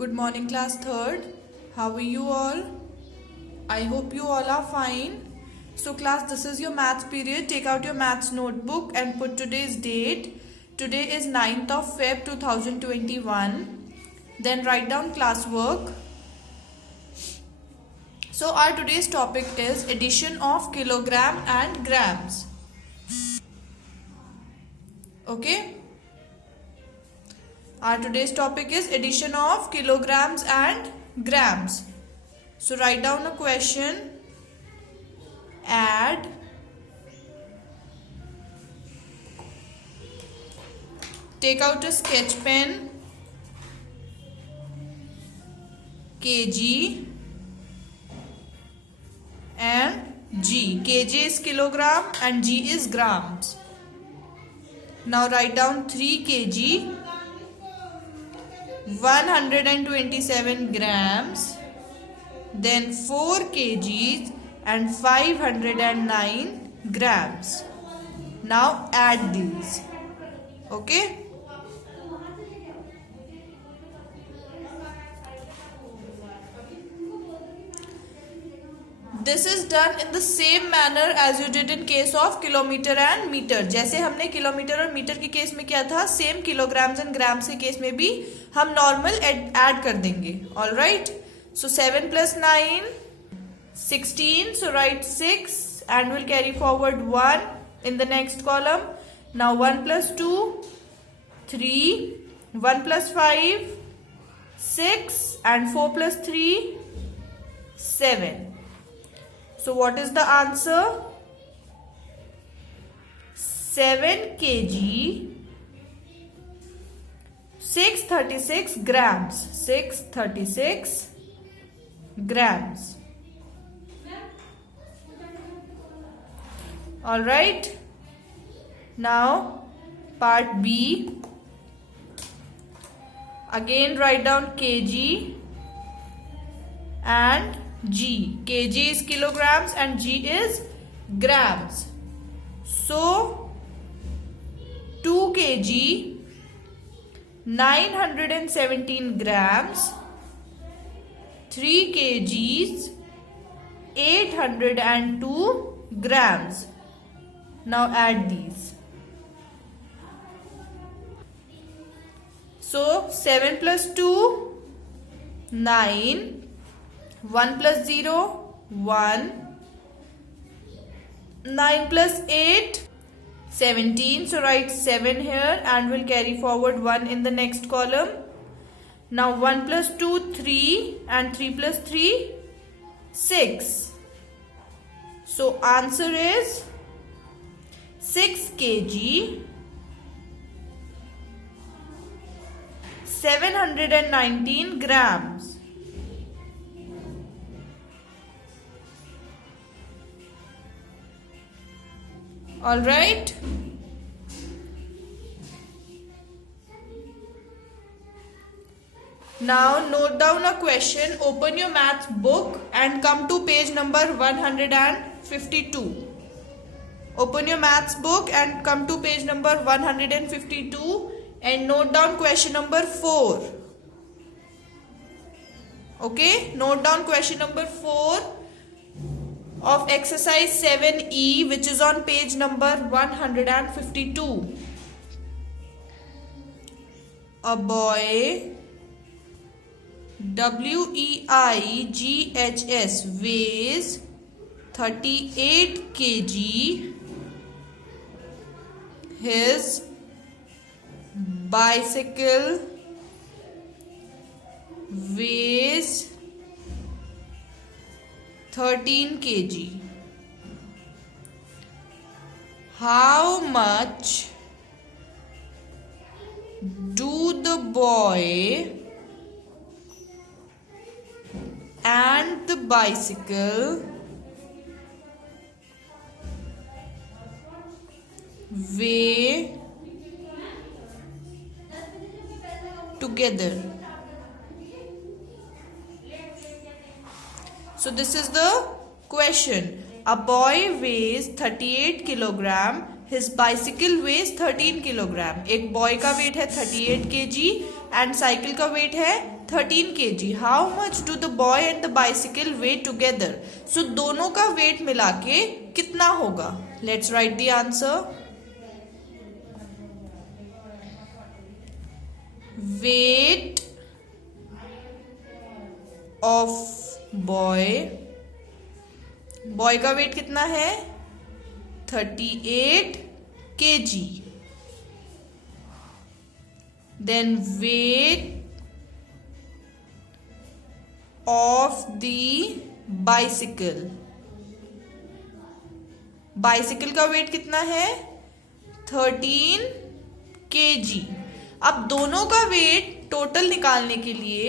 Good morning, class 3rd. How are you all? I hope you all are fine. So class, this is your maths period. Take out your maths notebook and put today's date. Today is 9th of Feb 2021. Then write down classwork. So our today's topic is addition of kilogram and grams. Okay? Our today's topic is addition of kilograms and grams. So write down a question. Add take out a sketch pen. kg and g. kg is kilogram and g is grams. Now write down 3 kg, 127 grams, then 4 kgs and 509 grams. Now add these. Okay? This is done in the same manner as you did in case of kilometer and meter. जैसे हमने kilometre और metre के case में किया था, same kilograms and grams के case में भी हम नॉर्मल ऐड कर देंगे. All right. So 7 plus 9, 16. So write 6 and we'll carry forward 1 in the next column. Now 1 plus 2, 3. 1 plus 5, 6. And 4 plus 3, 7. So what is the answer? 7 kg, 636 grams. 636 grams. All right. Now part B. Again write down kg and g. kg is kilograms and g is grams. So 2 kg, 917 grams, 3 kgs, 802 grams. Now add these. So 7 plus 2, 9. 1 plus 0, 1. 9 plus 8, 17. So write 7 here and we'll carry forward 1 in the next column. Now 1 plus 2, 3 and 3 plus 3, 6. So answer is 6 kg, 719 grams. All right. Now note down a question. Open your maths book and come to page number 152. Open your maths book and come to page number 152 and note down question number 4. Okay, note down question number 4 of exercise 7E, which is on page number 152. A boy, WEIGHS, weighs 38 kg. His bicycle weighs 13 kg. How much do the boy and the bicycle weigh together? So this is the question. A boy weighs 38 kilogram. His bicycle weighs 13 kilogram. एक boy का weight है 38 kg and cycle का weight है 13 kg. How much do the boy and the bicycle weigh together? So दोनों का वेट मिला के कितना होगा? Let's write the answer. Weight of boy का वेट कितना है? 38 kg. Then weight of the bicycle का वेट कितना है? 13 kg. अब दोनों का वेट टोटल निकालने के लिए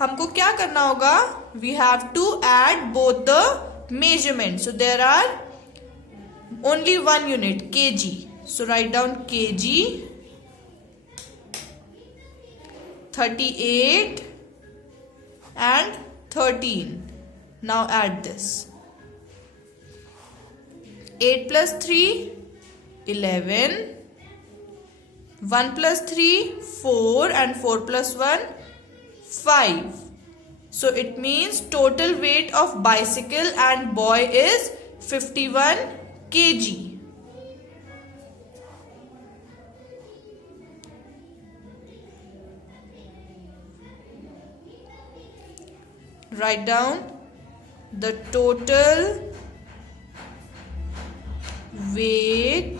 हमको क्या करना होगा? We have to add both the measurement. So there are only one unit, kg. So write down kg, 38 and 13. Now add this. 8 plus 3, 11. 1 plus 3, 4, and 4 plus 1, 5. So it means total weight of bicycle and boy is 51 kg. Write down the total weight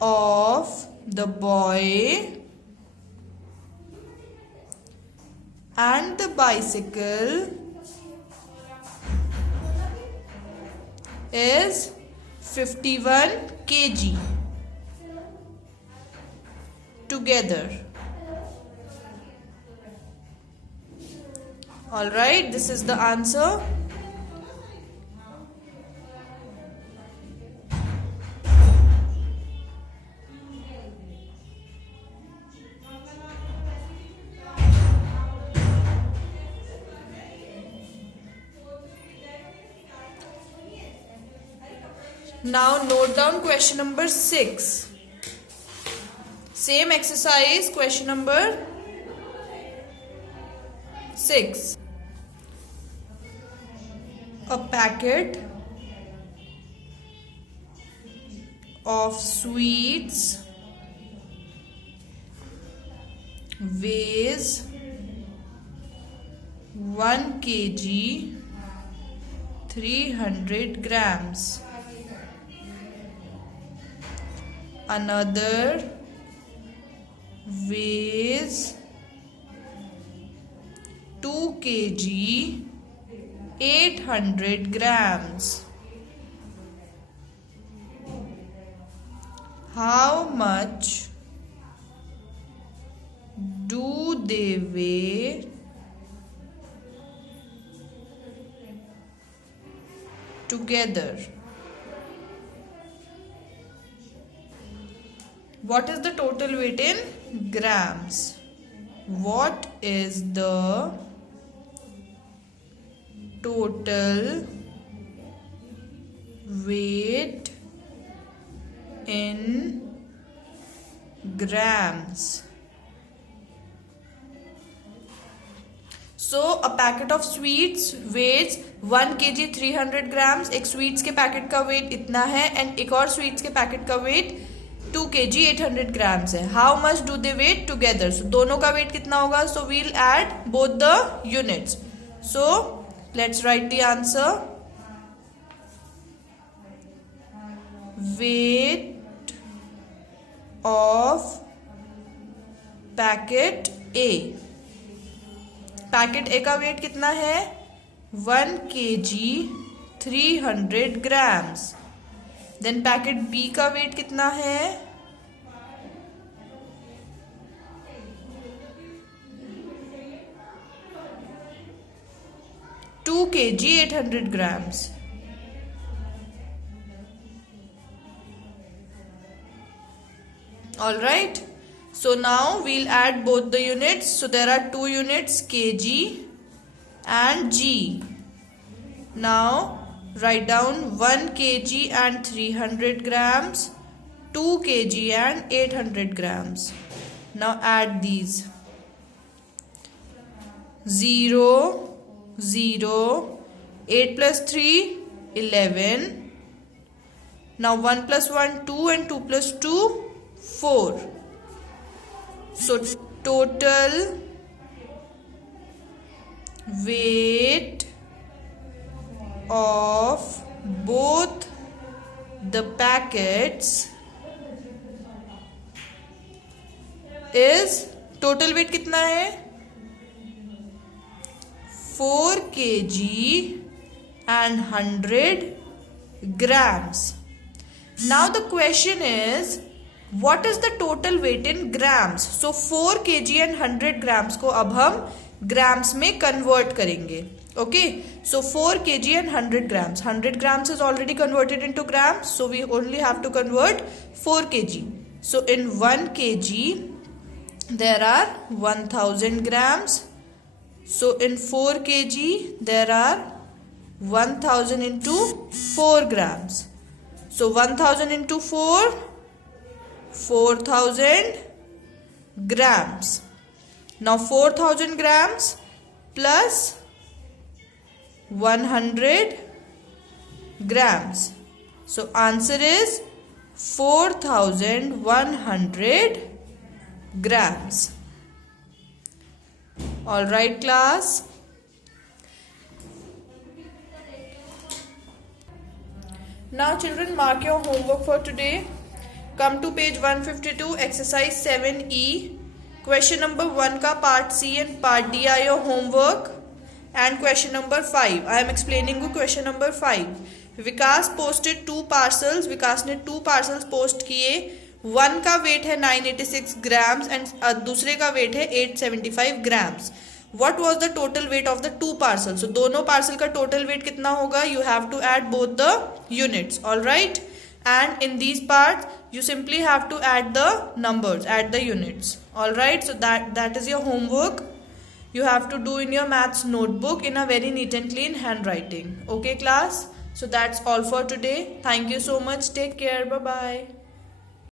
of the boy and the bicycle is 51 kg together. All right, this is the answer. Now note down question number 6. Same exercise, question number 6. A packet of sweets weighs 1 kg 300 grams. Another weighs 2 kg 800 grams. How much do they weigh together? What is the total weight in grams? What is the total weight in grams? So a packet of sweets weighs 1 kg 300 grams. एक sweets के packet का weight इतना है and एक और sweets के packet का weight 2 kg 800 grams है. How much do they weigh together? So दोनों का वेट कितना होगा? So we'll add both the units. So let's write the answer. Weight of packet A. Packet A का वेट कितना है? 1 kg 300 grams. Then packet B का wait कितना है? 2 kg 800 grams. All right. So now we'll add both the units. So there are two units, kg and g. Now write down 1 kg and 300 grams, 2 kg and 800 grams. Now add these. 0, 0, 8 plus 3, 11. Now 1 plus 1, 2, and 2 plus 2, 4. So total weight of both the packets is, total weight कितना है 4 kg and 100 grams. Now the question is, what is the total weight in grams? So 4 kg and 100 grams को अब हम grams में convert करेंगे. Okay, so 4 kg and 100 grams. 100 grams is already converted into grams, so we only have to convert 4 kg. So in 1 kg there are 1000 grams. So in 4 kg there are 1000 into 4 grams. So 1000 into 4, 4000 grams. Now 4000 grams plus 100 grams. So answer is 4100 grams. All right, class. Now children, mark your homework for today. Come to page 152, exercise 7E. Question number 1 का part C and part D are your homework. And question number 5. I am explaining you question number 5. Vikas posted 2 parcels. विकास ने 2 parcels post किए. One का weight है 986 grams and दूसरे का weight है 875 grams. What was the total weight of the 2 parcels? So दोनों parcel का total weight कितना होगा? You have to add both the units. All right. And in these parts, you simply have to add the numbers, add the units. All right. So that is your homework. You have to do in your maths notebook in a very neat and clean handwriting. Okay, class. So that's all for today. Thank you so much. Take care. Bye bye.